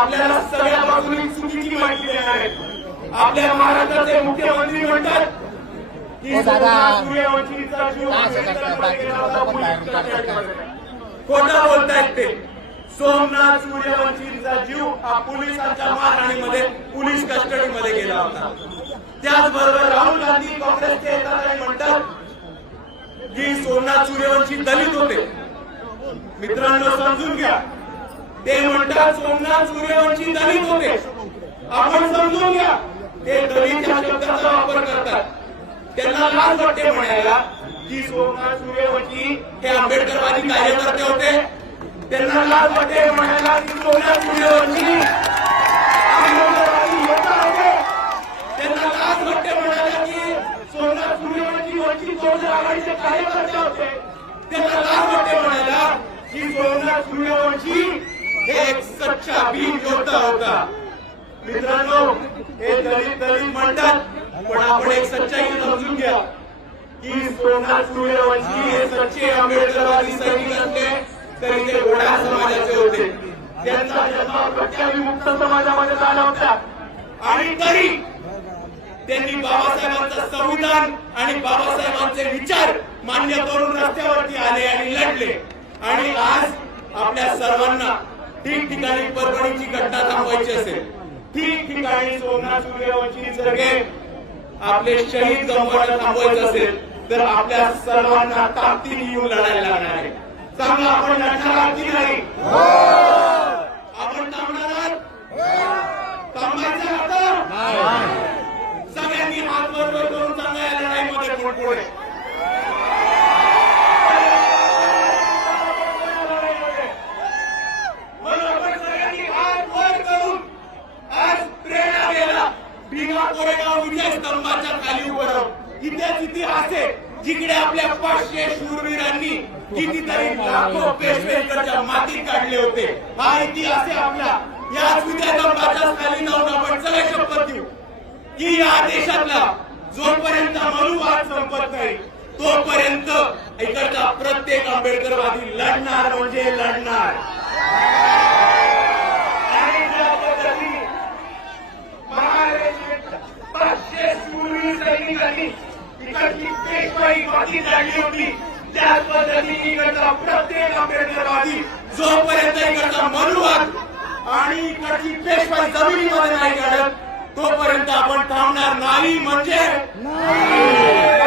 आपल्याला सगळ्या बाजूनी चुकीची माहिती देणार आहेत. आपल्या महाराष्ट्राचे मुख्यमंत्री म्हणतात की सूर्यवंशीचा बोलतायत ते? सोमनाथ सूर्यवंशींचा जीव हा पोलिसांच्या महाराणीमध्ये पोलीस कस्टडीमध्ये गेला होता. त्याचबरोबर राहुल गांधी काँग्रेसचे म्हणतात की सोमनाथ सूर्यवंशी दलित होते. मित्रांनो समजून घ्या. ते म्हणतात सोमनाथ सूर्यवंशी दलित होते. आपण समजून घ्या ते दलित या शब्दाचा वापर करतात. त्यांना लाज वाटते म्हणायला की सोमनाथ सूर्यवंशी हे आंबेडकरवादी कार्यकर्ते होते. त्यांना लाज वाटते म्हणायला की सोमनाथ सूर्यवंशी आंबेडकरवादी योद्धा होते. त्यांना लाज वाटते म्हणायला की सोमनाथ सूर्यवंशी वंचित बहुजन आघाडीचे कार्यकर्ते होते. त्यांना लाज वाटते म्हणायला की सोमनाथ सूर्यवंशी हे एक सच्चा भीम योद्धा होता. मित्रांनो हे दलित दलित म्हणतात पण आपण एक सच्चाई समजून घ्या. की सोमनाथ सूर्यवंशी हे सच्चे आंबेडकरवादी सैनिक असले तरी ते घोड्या समाजाचे होते. त्यांचा जन्म प्रत्याविमुक्त समाजामध्ये झाला होता. आणि तरी त्यांनी बाबासाहेबांचं संविधान आणि बाबासाहेबांचे विचार मान्य करून रस्त्यावरती आले आणि लढले. आणि आज आपल्या सर्वांना ठिकठिकाणी परभणीची घटना थांबवायची असेल. ठिकठिकाणी सोमनाथ सूर्यवंशी सारखे आपले शहीद गमवायला थांबवायचं असेल तर आपल्या सर्वांना ताकदीने येऊन लढायला लागणार आहे. चांगलं आपण लढणार आहात की नाही? आपण थांबणार आहात? थांबायचं आता? सगळ्यांनी हात बरोबर करून सांगा या लढाईमध्ये कोण कोण आहे इतिहास इतिहास आहे जिकडे आपल्या पाचशे शूरवीरांनी कितीतरी लाखो पेशवेकरच्या मातीत काढले होते. हा इतिहास आहे आपला. या विजय खाली जाऊन आपण सगळे शपथ घेऊ. की या देशातला जोपर्यंत मनुवाद संपत नाही तोपर्यंत इकडचा प्रत्येक आंबेडकरवादी लढणार म्हणजे लढणार आणि ज्या पद्धतीने महाराष्ट्रात पाचशे शूरवीर सैनिकांनी इकडची पेशवाई बाकी होती त्याच पद्धतीने इकडचा प्रत्येक आंबेडकरवादी जोपर्यंत इकडचा मनुवाद आणि इकडची पेशवाई जमिनीमध्ये नाही घडत तोपर्यंत आपण थांबणार नाही म्हणजे? नाही. म्हणजे